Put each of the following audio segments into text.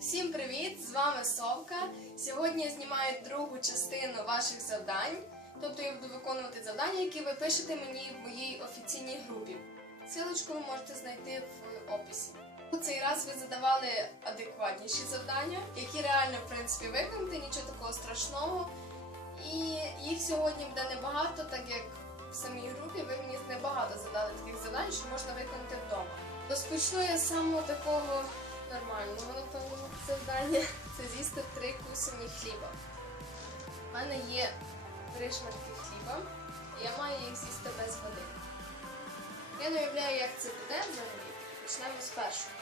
Всім привіт! З вами Совка. Сьогодні я знімаю другу частину ваших завдань. Тобто я буду виконувати завдання, які ви пишете мені в моїй офіційній групі. Силочку ви можете знайти в описі. У цей раз ви задавали адекватніші завдання, які реально в принципі виконати, нічого такого страшного. І їх сьогодні буде небагато, так як в самій групі ви мені небагато задали таких завдань, що можна виконати вдома. Розпочну я з самого такого нормального, напевно, завдання. Це з'їсти три кусені хліба. У мене є три шматки хліба, і я маю їх з'їсти без води. Я не уявляю, як це буде взагалі. Почнемо з першого.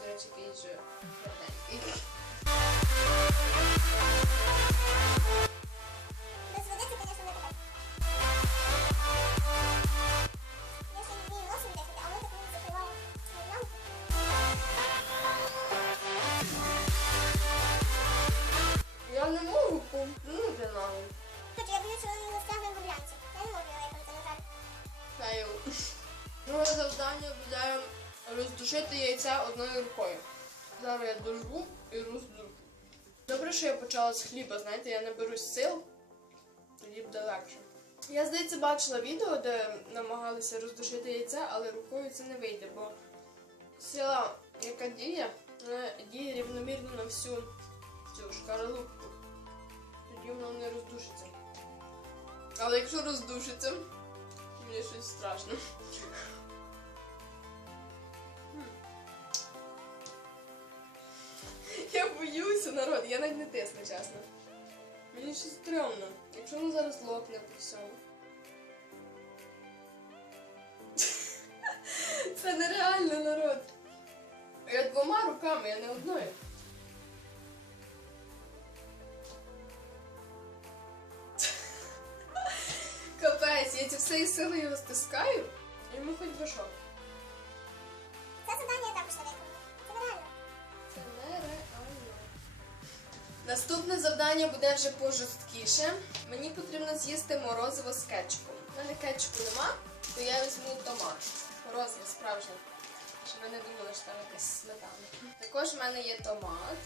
До речі, який же роздушити яйця одною рукою. Зараз я дожгу і роздушу. Добре, що я почала з хліба, знаєте, я наберусь сил, тоді буде легше. Я, здається, бачила відео, де намагалися роздушити яйця, але рукою це не вийде, бо сила, яка діє, вона діє рівномірно на всю цю шкаралупку. Тоді воно не роздушиться. Але якщо роздушиться, Мені щось страшно. Боюся, народ, я навіть не тисну, чесно. Мені щось стрьомно. Якщо воно зараз лопне по всьому. Це нереально, народ. Я двома руками, я не одною. Капець, я ці всією силою його стискаю, і йому хоч би що. Наступне завдання буде вже пожорсткіше. Мені потрібно з'їсти морозиво з кетчупом. У мене кетчупу нема, то я візьму томат. Морозиво справжнє. Щоб ви не думали, що там якась сметана. Також в мене є томат,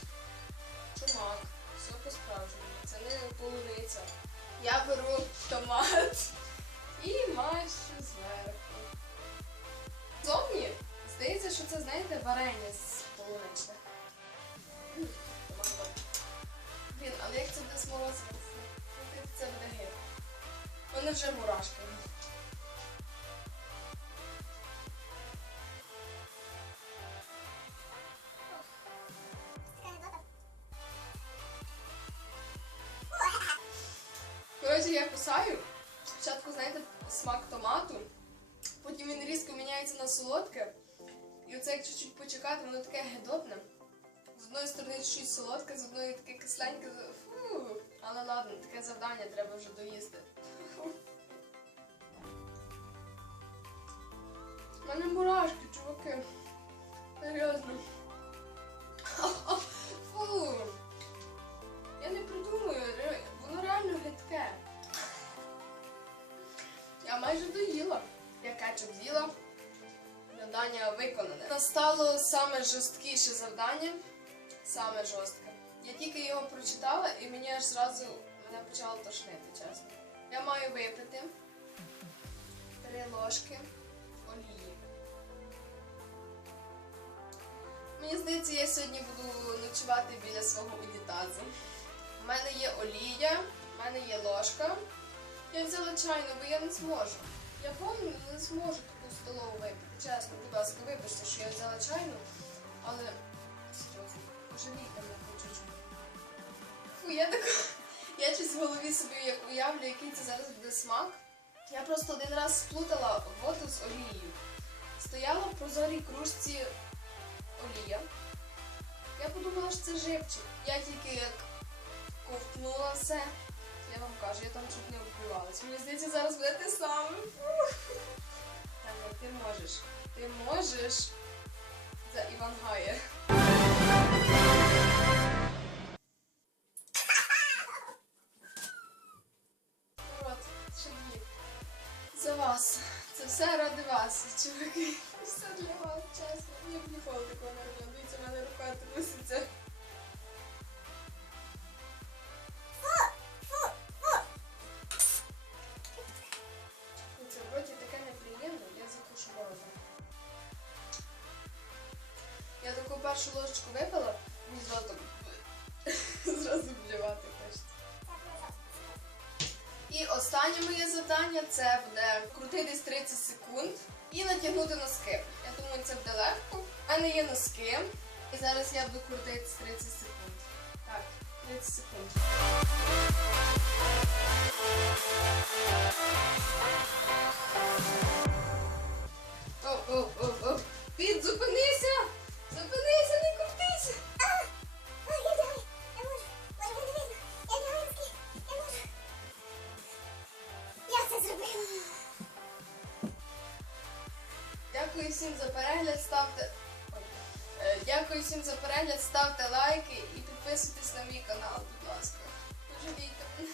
чумак. Все по-справжньому. Це не полуниця. Я беру томат і машу зверху. Зовні здається, що це, знаєте, варення з вже мурашки. Коротше, я кусаю. Спочатку, знаєте, смак томату, потім він різко міняється на солодке. І оце як чуть-чуть почекати, воно таке гедотне. З одної сторони чуть солодке, з одної таке кисленьке. Фу. Але ладно, таке завдання треба вже доїсти. Мене мурашки, чуваки. Серйозно. Фу. Я не придумую, воно реально гидке. Я майже доїла. Я кетчуп з'їла. Завдання виконане. Настало саме жорсткіше завдання. Саме жорстке. Я тільки його прочитала і мені аж зразу мене почало тошнити, чесно. Я маю випити три ложки олії. Мені здається, я сьогодні буду ночувати біля свого унітазу. У мене є олія, в мене є ложка. Я взяла чайну, бо я не зможу. Я пам'ятаю, не зможу таку столову випити. Чесно, будь ласка, вибачте, що я взяла чайну, але серйозно, пожалійте мене чуть-чуть. Фу, я така. Я щось в голові собі уявлю, який це зараз буде смак. Я просто один раз сплутала воду з олією. Стояла в прозорій кружці олія. Я подумала, що це живчик. Я тільки як ковтнула все. Я вам кажу, я там чуть не вбивалась. Мені здається, зараз буде те саме. Таня, ти можеш. Ти можеш. Це Іван Гає. Народ, ще дві. За вас. Це все ради вас, чуваки. Все для вас, чесно. Я б ніколи такого не робила. Дивіться, в мене рука труситься. Фу, фу, фу. Це в таке неприємне, я закушу морозиво. Я таку першу ложечку випила, мені зразу зразу блювати. І останнє моє завдання це буде крутитись 30 секунд і натягнути носки. Я думаю, це буде легко. У мене є носки. І зараз я буду крутитись 30 секунд. Так, 30 секунд. всім за перегляд, ставте е, дякую всім за перегляд, ставте лайки і підписуйтесь на мій канал, будь ласка. Дуже вітаю.